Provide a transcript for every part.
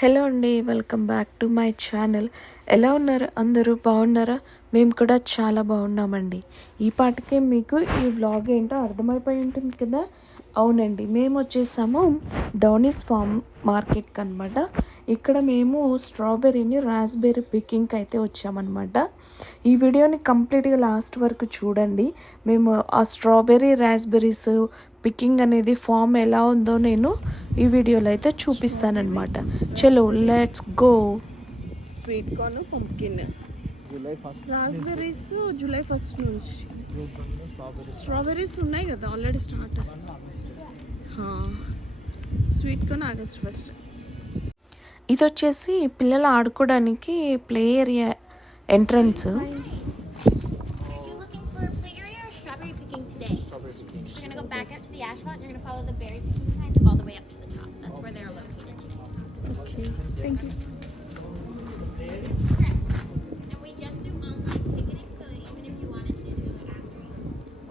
Hello అండి, welcome back to my channel. ఎలా ఉన్నారు అందరూ? బాగున్నారా? మేము కూడా చాలా బాగున్నామండి. ఈ పాటకే మీకు ఈ వ్లాగ్ ఏంటో అర్థమైపోయి ఉంటుంది కదా. అవునండి, మేము వచ్చేసాము డౌనీస్ ఫార్మ్ మార్కెట్కి అనమాట. ఇక్కడ మేము స్ట్రాబెర్రీని రాస్బెర్రీ పికింగ్కి అయితే వచ్చామన్నమాట. ఈ వీడియోని కంప్లీట్గా లాస్ట్ వరకు చూడండి. మేము ఆ స్ట్రాబెర్రీ రాస్బెర్రీస్ పికింగ్ అనేది ఫామ్ ఎలా ఉందో నేను ఈ వీడియోలో అయితే చూపిస్తానన్నమాట. చలో let's go. Sweet corn, pumpkin, raspberries July 1 నుంచి. స్ట్రాబెర్రీస్ ఉన్నాయి కదా already start. Sweet corn August 1. ఇది వచ్చేసి పిల్లలు ఆడుకోవడానికి play area entrance. Back up to the asphalt, and you're going to follow the berry picking signs all the way up to the top. That's where they're located today. Okay, thank you. And we just do online ticketing, so even if you wanted to do it after you...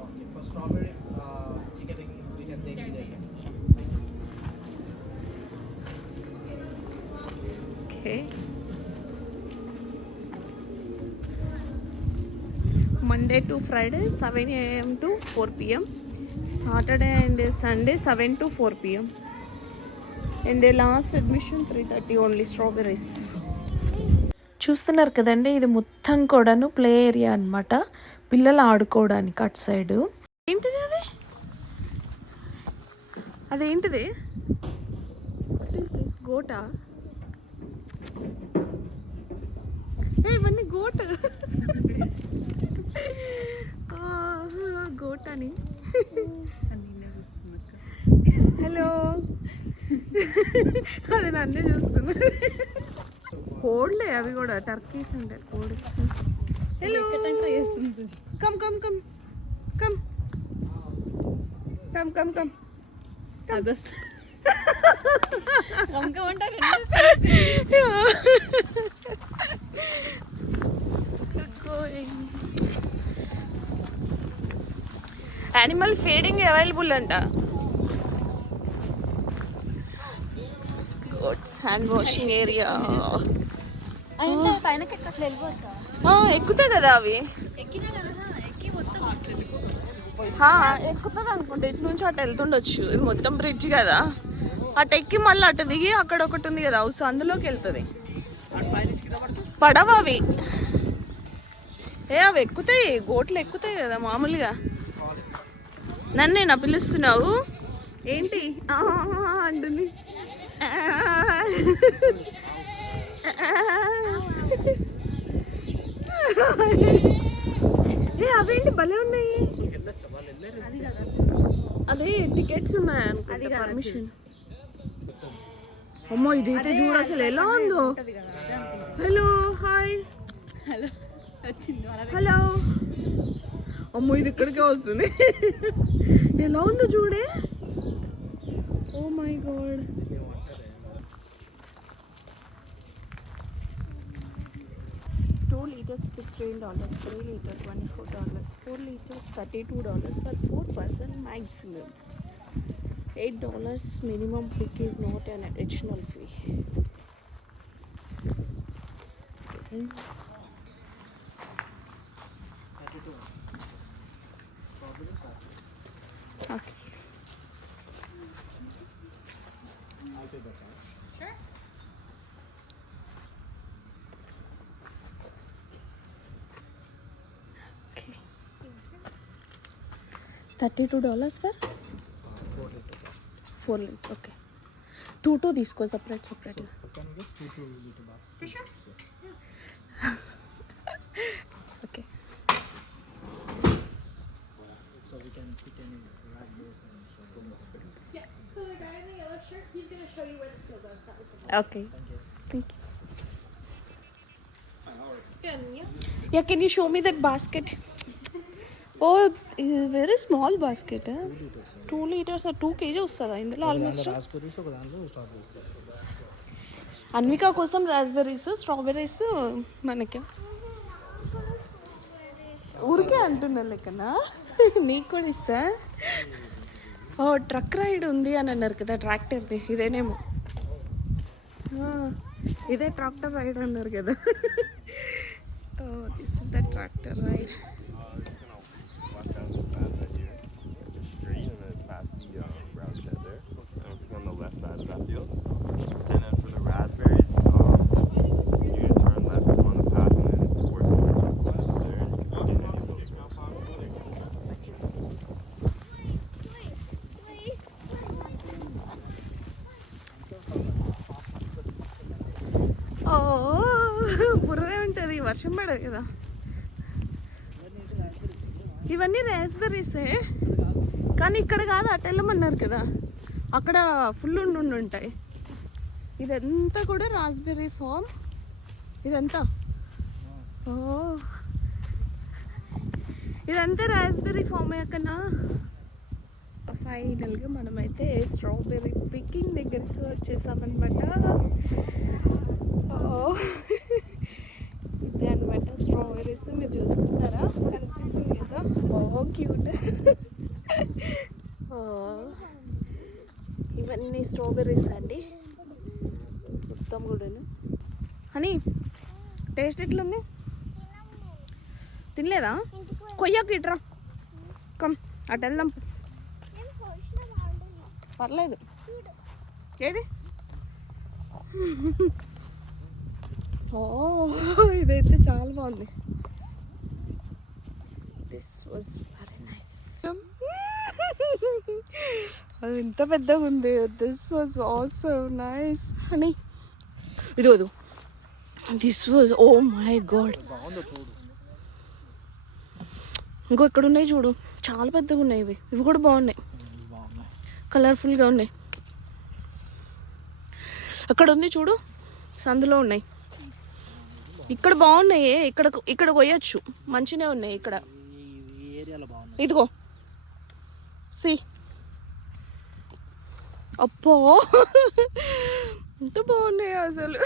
Okay, for strawberry ticketing, we can take it there. Okay. Monday to Friday, 7 a.m. to 4 p.m. Saturday and Sunday 7 to 4 p.m. and the last admission 3:30 only. Strawberries చూస్తున్నారు కదండి, ఇది మొత్తం కూడాను play area అన్నమాట, పిల్లలు ఆడుకోవడానికి. అటు side ఏంటిది? అదేంటిది? గోటా? ఇవన్నీ గోట్ గోటాని. హలో, అది నన్నే చూస్తుంది. కోడ్లే అవి కూడా, టర్కీస్ ఉంటాయి కోడ్. Hello, come come come come come come come. Animal feeding available అంట. Goats hand washing area. ఎక్కుతాయి కదా అవి, ఎక్కుతుంది అనుకుంటా. ఇటు నుంచి అటు వెళ్తుండొచ్చు. ఇది మొత్తం బ్రిడ్జ్ కదా, అటు ఎక్కి మళ్ళీ అటు దిగి అక్కడ ఒకటి ఉంది కదా హౌస్, అందులోకి వెళ్తుంది. పడవ అవి. అవి ఎక్కుతాయి, గోట్లు ఎక్కుతాయి కదా మామూలుగా. నన్నేనా పిలుస్తున్నావు ఏంటి అంటుంది. అవేంటి భలే ఉన్నాయి. అదే టికెట్స్ ఉన్నాయి అనుకుంటా, పర్మిషన్. అమ్మో, ఇదైతే చూడ అసలు ఎలా ఉందో. Hello, hi. Hello hello. అమ్మో, ఇది ఇక్కడికే వస్తుంది. ఎలా ఉందో చూడే. Oh my God. $2 $16, $3 $24, $4 $32 for 4 person maximum. $8 minimum pick is not an additional fee. Okay. Sure. Okay. $32 for 4 liters. Okay. 2 తీసుకో, separate. Can we get 2 liter bath? For sure. Okay. So we can fit any raspberries and strawberries. Yeah. So the guy in the yellow shirt, he's gonna show you where the fields are. Okay. Thank you. Thank you. Yeah, can you show me that basket? Oh, very small basket. 2 liters or 2 kg వస్తుందా ఇందులో? Almost raspberries ఒక దాంట్లో strawberries. Anvika కోసం raspberries, strawberries మనకి. ఊరికే అంటున్నా లెక్కనా? నీకు కూడా ఇస్తా. ఓ, ట్రక్ రైడ్ ఉంది అని అన్నారు కదా, ట్రాక్టర్ది. ఇదేనేమో. ఇదే ట్రాక్టర్ రైడ్ అన్నారు కదా. This is the tractor ride. Walk down this path right here. It's straight and then it's past the brown shed there. And it's on the left side of that field. And then for the raspberries, you can turn left on the path and then towards the northwest there. And you can put in any of those rows. బురదే ఉంటుంది, వర్షం పడదు కదా. ఇవన్నీ రాస్బెర్రీసే, కానీ ఇక్కడ కాదు, అటు వెళ్ళమన్నారు కదా, అక్కడ ఫుల్ ఉండి ఉంటాయి. ఇదంతా కూడా రాస్బెర్రీ ఫామ్. ఇదంతా ఇదంతా రాస్బెర్రీ ఫామ్ అయ్యాకన్నా. ఫైనల్గా మనమైతే స్ట్రాబెర్రీ పికింగ్ దగ్గరికి వచ్చేసామన్నమాట. ఇదే అనమాట స్ట్రాబెర్రీస్. మీరు చూస్తున్నారా, కనిపిస్తుంది కదా, క్యూట్. ఇవన్నీ స్ట్రాబెర్రీస్ అండి మొత్తం కూడాను. అని టేస్ట్ ఎట్లుంది? తినలేదా? కొయ్యకు ఇట్రా, కమ్ అటు వెళ్దాం. పర్లేదు. ఏది? ఇదైతే చాలా బాగుంది. This was very nice. అది ఎంత పెద్దగా ఉంది. This was also nice honey. ఇదోదు, this was, oh my God. ఇంకో ఇక్కడ ఉన్నాయి చూడు, చాలా పెద్దగా ఉన్నాయి ఇవి. ఇవి కూడా బాగున్నాయి, కలర్ఫుల్గా ఉన్నాయి. అక్కడ ఉంది చూడు, సందులో ఉన్నాయి. ఇక్కడ బాగున్నాయి, ఇక్కడ కొయ్యొచ్చు, మంచిగా ఉన్నాయి ఇక్కడ. ఇదిగో సి, అప్పో ఎంత బాగున్నాయి అసలు.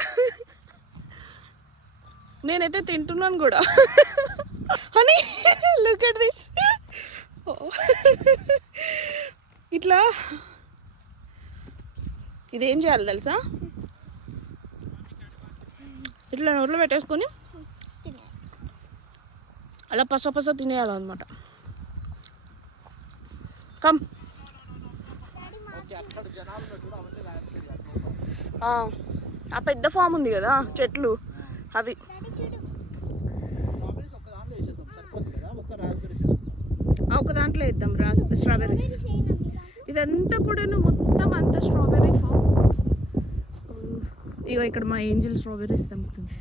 నేనైతే తింటున్నాను కూడా. అని లుక్ ఎట్ దిస్. ఇట్లా ఇదేం చేయాలి తెలుసా? ఇట్లా నోట్లో పెట్టేసుకొని అలా పస తినేయాలన్నమాట. కమ్. ఆ పెద్ద ఫామ్ ఉంది కదా, చెట్లు అవి. ఒక దాంట్లో వేద్దాం స్ట్రాబెర్రీస్. ఇదంతా కూడా మొత్తం అంతా స్ట్రాబెర్రీ ఫామ్. ఇగో ఇక్కడ మా ఏంజిల్ స్ట్రాబెర్రీస్ తెంపుతుంది.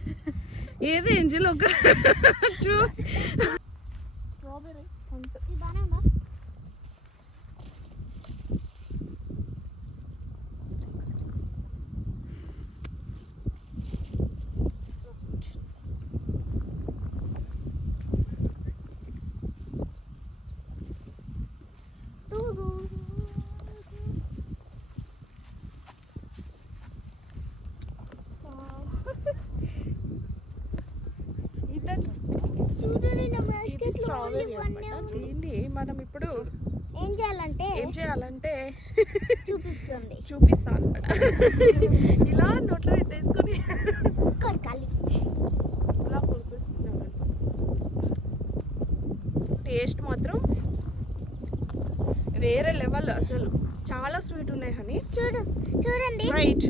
ఏది ఏంజిల్? ఒక స్ట్రాబెర్రీస్ దీన్ని మనం ఇప్పుడు ఏం చేయాలంటే చూపిస్తా అనమాట. ఇలా నోట్లో పెట్టేసుకొని ఇలా పులిపిస్తున్నాం. టేస్ట్ మాత్రం వేరే లెవెల్, అసలు చాలా స్వీట్ ఉన్నాయి హనీ. చూడండి రైట్,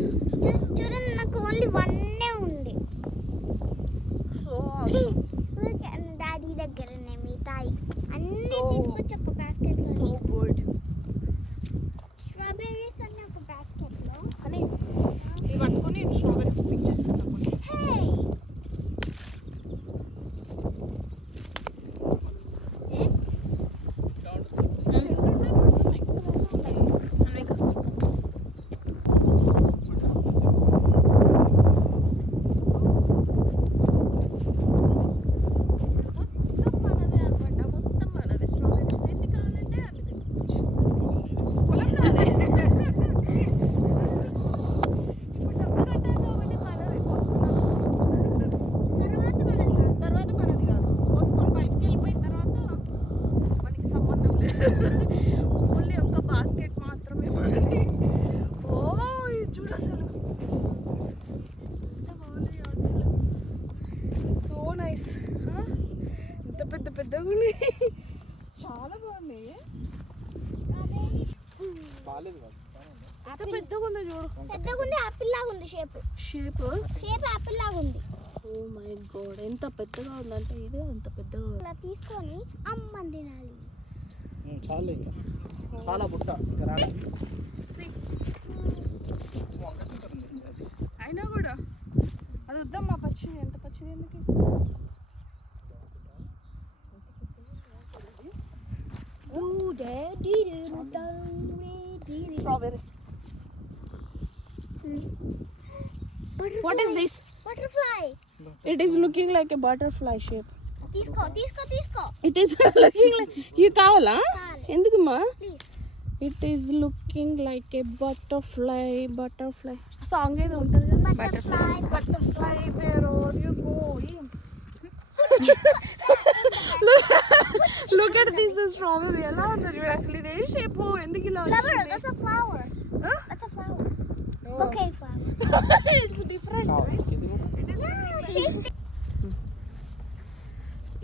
చూడండి, నాకు ఓన్లీ వన్నే ఉంది. సో డాడీ దగ్గరనే మిగతాయి అన్నీ తీసుకొచ్చి ఒక బాస్కెట్ లో. So good. స్ట్రాబెర్రీస్ అన్ని ఒక బాస్కెట్ లో. అని ఇవి పట్టుకొని స్ట్రాబెర్రీస్ పిక్ చేసేస్తాం. హే, ఓన్లీ ఒక్క బాస్కెట్ మాత్రమే మనది. ఓ ఇది చూడు అసలు పెద్దగా ఉన్నాయి. చాలా బాగున్నాయి. బాగాలేదు కాదు ఎంత పెద్దగా ఉందో చూడు. పెద్దగా ఉంది, యాపిల్ లాగా ఉంది షేప్. షేప్ యాపిల్ లాగా ఉంది. ఓ మై గాడ్, ఎంత పెద్దగా ఉందంటే ఇది అంత పెద్దగా ఉంది. ఇలా తీసుకొని అమ్మని తినాలి. చాలు ఇంకా చాలా బుట్ట ఇంకా రాదు. అయినా కూడా అది వద్దమ్మా, పచ్చిది. ఎంత పచ్చిది ఎందుకు strawberry. What is this? Butterfly. It is looking like a butterfly shape. తీసుకో. ఇట్ ఈస్ లుకింగ్ లైక్, ఇది కావాలా? ఎందుకమ్మా? Please. It is looking like a butterfly song ఏదో ఉంటుంది కదా, butterfly where are you going. Look at this strawberry. ఎలా ఉంది చూడు అసలు. ఇది ఏ షేప్, ఎందుకు ఇలా Flower. వచ్చింది? That's a flower. Huh? That's a flower. Okay, flower. It's different, right?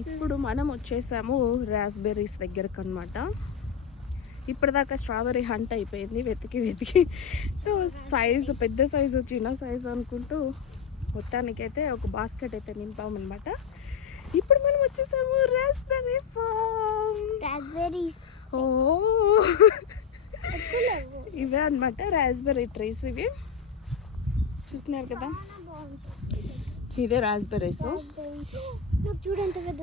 ఇప్పుడు మనం వచ్చేసాము రాస్బెర్రీస్ దగ్గరకు అనమాట. ఇప్పటిదాకా స్ట్రాబెర్రీ హంట్ అయిపోయింది, వెతికి సైజు, పెద్ద సైజు, చిన్న సైజు అనుకుంటూ మొత్తానికైతే ఒక బాస్కెట్ అయితే నింపామన్నమాట. ఇప్పుడు మనం వచ్చేసాము రాస్బెర్రీ ఫామ్. Raspberries. ఓ ఇవే అనమాట రాస్బెర్రీ ట్రీస్. ఇవి చూస్తున్నారు కదా, ఇదే రాస్బెర్రీస్. చూడు ఎంత పెద్ద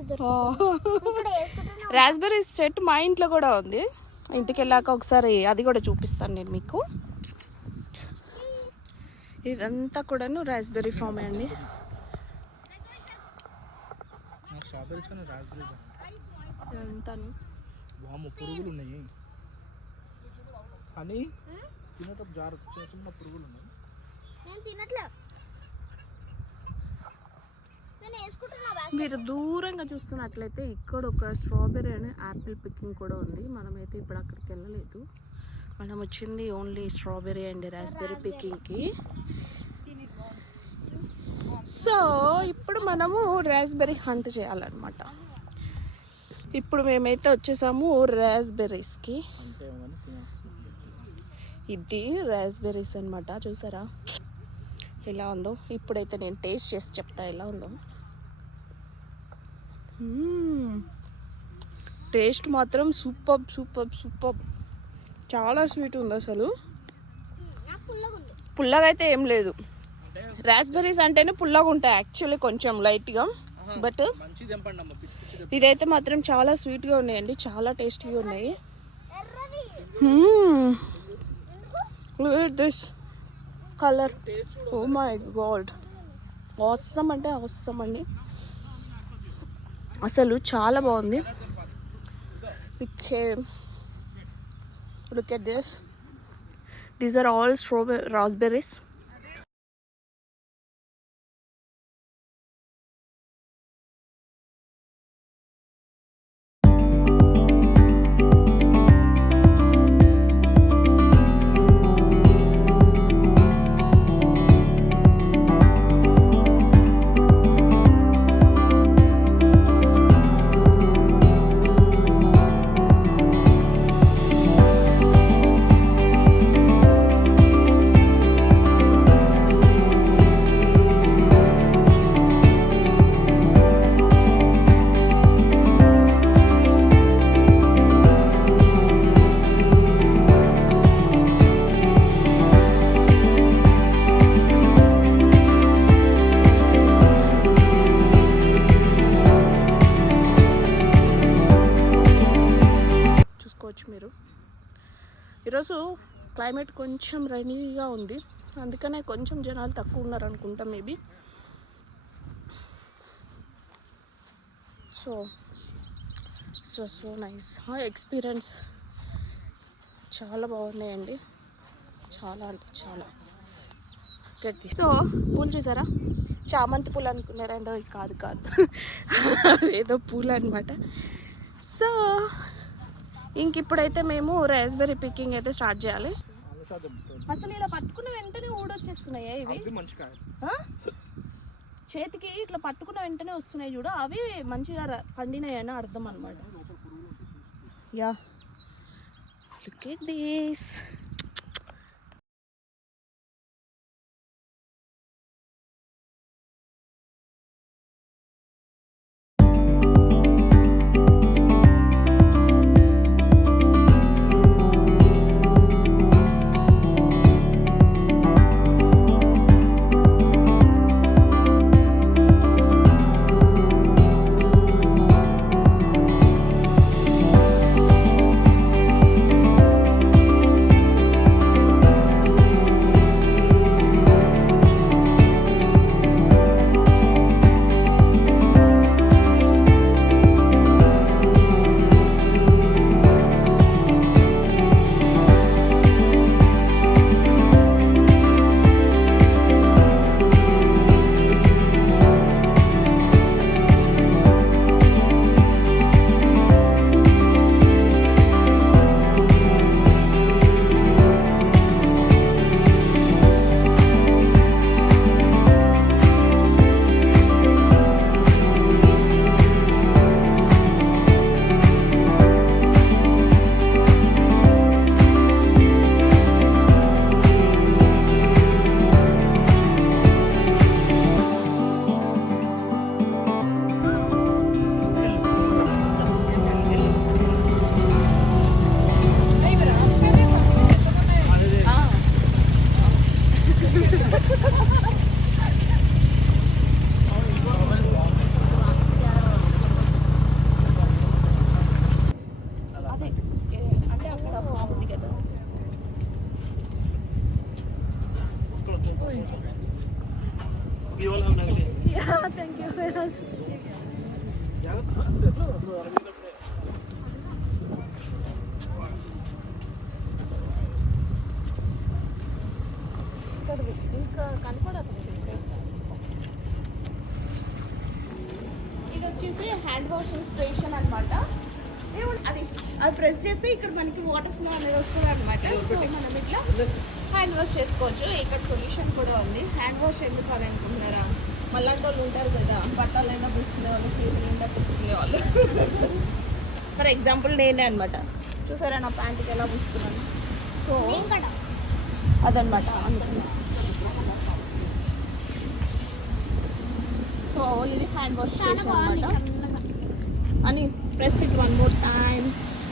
రాస్బెర్రీస్ చెట్టు మా ఇంట్లో కూడా ఉంది. ఇంటికి వెళ్ళాక ఒకసారి అది కూడా చూపిస్తాను నేను మీకు. ఇదంతా కూడాను రాస్బెర్రీ ఫామ్ అండి. స్ట్రాబెరీస్ కానీ రాస్బెరీ ఇదంతాను వాము పురుగులు ఉన్నాయి. కానీ తినేటప్పుడు జాగ్రత్త, చిన్న పురుగులు ఉన్నాయి. నేను తినట్లే, నేను వేసుకుంటున్నా. మీరు దూరంగా చూస్తున్నట్లయితే ఇక్కడ ఒక స్ట్రాబెర్రీ అనే యాపిల్ పికింగ్ కూడా ఉంది. మనమైతే ఇప్పుడు అక్కడికి వెళ్ళలేదు. మనం వచ్చింది ఓన్లీ స్ట్రాబెర్రీ అండ్ రాస్బెర్రీ పికింగ్కి. సో ఇప్పుడు మనము రాస్బెర్రీ హంట్ చేయాలన్నమాట. ఇప్పుడు మేమైతే వచ్చేసాము రాస్బెర్రీస్కి. అంటే ఏమని తినేస్తున్నాం. ఇది రాస్బెర్రీస్ అనమాట. చూసారా ఎలా ఉందో? ఇప్పుడైతే నేను టేస్ట్ చేసి చెప్తా ఎలా ఉందో. టేస్ట్ మాత్రం సూపర్. చాలా స్వీట్ ఉంది అసలు. పుల్లగా అయితే ఏం లేదు. రాస్బెర్రీస్ అంటేనే పుల్లగా ఉంటాయి యాక్చువల్లీ, కొంచెం లైట్గా. బట్ మంచిది తెంపండి అమ్మ, ఇదైతే మాత్రం చాలా స్వీట్గా ఉన్నాయండి, చాలా టేస్టీగా ఉన్నాయి. This colour, oh my God, awesome అంటే ఆసమ్ అండి. అసలు చాలా బాగుంది. Look at this. These are all raspberries. మీరు ఈరోజు క్లైమేట్ కొంచెం రైనీగా ఉంది, అందుకనే కొంచెం జనాలు తక్కువ ఉన్నారు అనుకుంటా మేబీ. So nice experience. చాలా బాగున్నాయండి, చాలా అంటే చాలా. సో పూలు చూసారా, చామంతి పూలు అనుకున్నారండి, కాదు ఏదో పూలు అనమాట. సో ఇంక ఇప్పుడైతే మేము రాస్బెర్రీ పికింగ్ అయితే స్టార్ట్ చేయాలి. అసలు ఇలా పట్టుకున్న వెంటనే ఊడొచ్చేస్తున్నాయా ఇవి? చేతికి ఇట్లా పట్టుకున్న వెంటనే వస్తున్నాయి చూడు, అవి మంచిగా పండినాయి అని అర్థం అనమాట. Yeah look at this. అదే అంటే అక్కడ బాగుంది కదా. Thank you. ఇంకా కనపడదు. ఇది వచ్చేసి హ్యాండ్ వాషింగ్ స్టేషన్ అనమాట. అది అది ప్రెస్ చేస్తే ఇక్కడ మనకి వాటర్ ఫ్లో అనేది వస్తుంది అనమాట. సో మనం ఇట్లా హ్యాండ్ వాష్ చేసుకోవచ్చు. ఇక్కడ సొల్యూషన్ కూడా ఉంది. హ్యాండ్ వాష్ ఎందుకు అని అనుకుంటున్నారా, మళ్ళంటి వాళ్ళు ఉంటారు కదా, బట్టలైనా పూసుకునే వాళ్ళు, చేతులైనా పూసుకునే వాళ్ళు. ఫర్ ఎగ్జాంపుల్ నేనే అనమాట. చూసారా నా ప్యాంట్కి ఎలా పూసుకున్నాను. సో అదనమాట అనుకున్నా. సో ఇది హ్యాండ్ వాష్ స్టేషన్ అనమాట. అని press it one more time.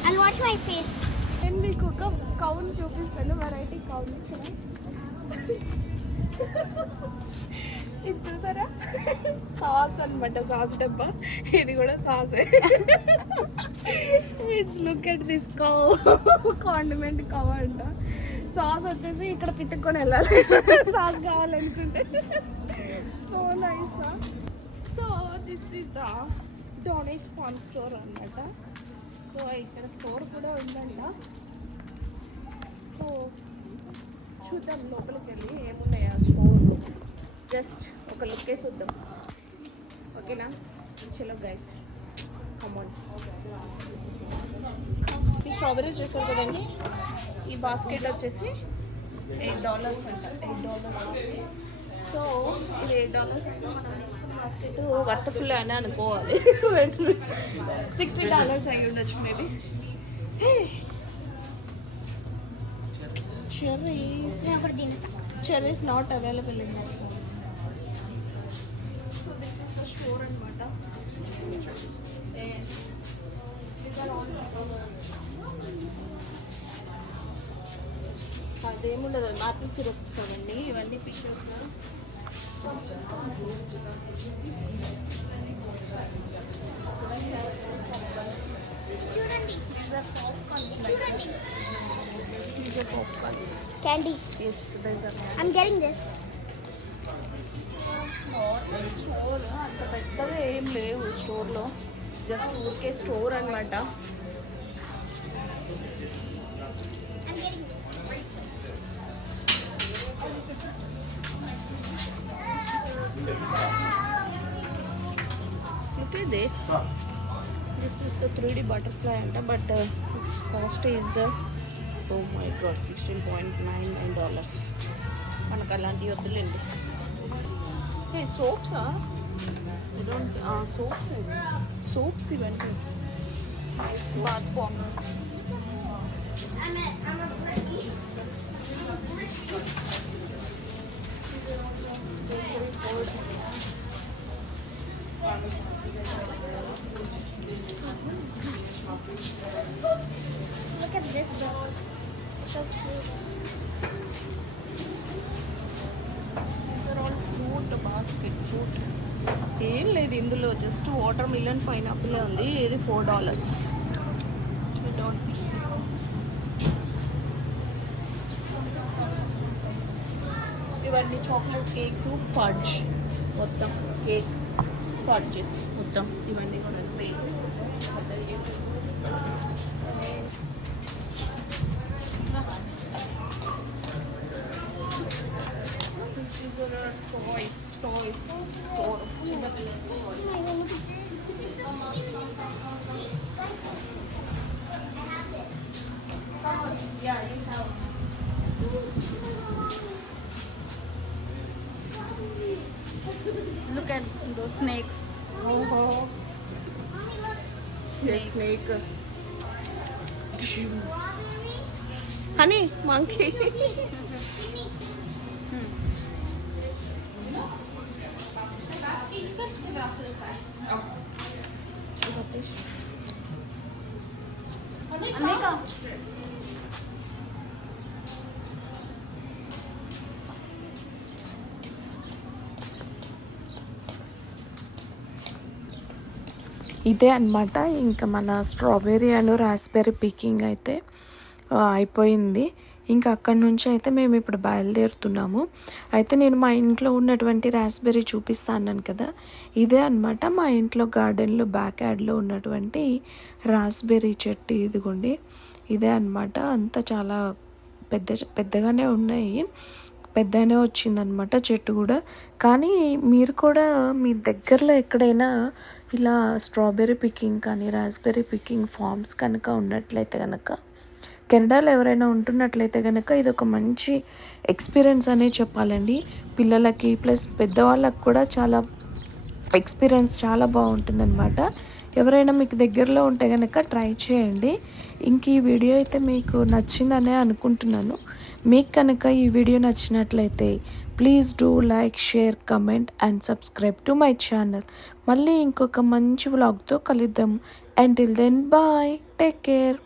I'll wash my face. నేను మీకు ఒక కౌన్ చూపిస్తాను, వెరైటీ కౌన్. ఇది చూసారా, సాస్ అనమాట, సాస్ డబ్బా. ఇది కూడా సాసే. It's look at this cow, condiment cow అంట. సాస్ వచ్చేసి ఇక్కడ పిచ్చుకొని వెళ్ళాలి సాస్ కావాలనుకుంటే. So nice. So this is the Donny's farm store అనమాట. సో ఇక్కడ స్టోర్ కూడా ఉందంట. సో చూద్దాం లోపలికి వెళ్ళి ఏమున్నాయి ఆ స్టోర్. జస్ట్ ఒక లుక్ వేసి చూద్దాం. ఓకేనా, చలో గైస్ కమాన్. ఈ స్ట్రాబెరీస్ చూసారు కదండి. ఈ బాస్కెట్ వచ్చేసి $8 అంట. $8. సో ఇది $8 అంటే మనం బాస్కెట్ వర్త్ఫుల్ అని అనుకోవాలి. $60 అయ్యి ఉండొచ్చు maybe. Cherries not available in that. So this is the store అనమాట. అదేముండదు, మాపిల్ సిరప్స్ అవండి, ఇవన్నీ పిక్చర్స్. చూడండి చూడండి These are popcorns. candy. Yes, these are I'm getting this. Store అంత పెద్దగా ఏం లేవు స్టోర్లో, జస్ట్ ఊరికే స్టోర్ అనమాట. I'm getting this. Look at this. This is the 3D butterfly anta, but cost is oh my god, $16.99. మనకు అలాంటివి వద్దులేండి. ఇవి సోప్సా? సోప్స్ ఇవన్నీ bath bombs. Look at this dog. So cute. Fruit basket fruit ఏం లేదు ఇందులో, జస్ట్ వాటర్ మిలన్ పైనాపిల్ ఉంది. ఇది $4. ఇవన్నీ చాక్లెట్ కేక్స్, ఫడ్జ్ మొత్తం కేక్ ఫడ్జెస్ మొత్తం ఇవన్నీ కూడా toys store. Yeah, you have. Look at those snakes. Oh, yes, snake. Honey, monkey. Anika. ఇదే అన్నమాట. ఇంకా మన స్ట్రాబెర్రీ అండ్ రాస్బెర్రీ పికింగ్ అయితే అయిపోయింది. ఇంకా అక్కడి నుంచి అయితే మేము ఇప్పుడు బయలుదేరుతున్నాము. అయితే నేను మా ఇంట్లో ఉన్నటువంటి రాస్బెర్రీ చూపిస్తాను కదా, ఇదే అన్నమాట మా ఇంట్లో గార్డెన్లో బ్యాక్ యార్డ్లో ఉన్నటువంటి రాస్బెర్రీ చెట్టు. ఇదిగోండి, ఇదే అన్నమాట. అంతా చాలా పెద్దగానే ఉన్నాయి, పెద్దనే వచ్చిందనమాట చెట్టు కూడా. కానీ మీరు కూడా మీ దగ్గరలో ఎక్కడైనా ఇలా స్ట్రాబెర్రీ పికింగ్ కానీ రాస్బెర్రీ పికింగ్ ఫార్మ్స్ కనుక ఉన్నట్లయితే కనుక, కెనడాలో ఎవరైనా ఉంటున్నట్లయితే కనుక ఇది ఒక మంచి ఎక్స్పీరియన్స్ అనే చెప్పాలండి. పిల్లలకి ప్లస్ పెద్దవాళ్ళకి కూడా చాలా ఎక్స్పీరియన్స్ చాలా బాగుంటుందన్నమాట. ఎవరైనా మీకు దగ్గరలో ఉంటే కనుక ట్రై చేయండి. ఇంక ఈ వీడియో అయితే మీకు నచ్చిందనే అనుకుంటున్నాను. మీకు కనుక ఈ వీడియో నచ్చినట్లయితే please do like, share, comment and subscribe to my channel. మళ్ళీ ఇంకొక మంచి వ్లాగ్తో కలుద్దాం. Until then bye, take care.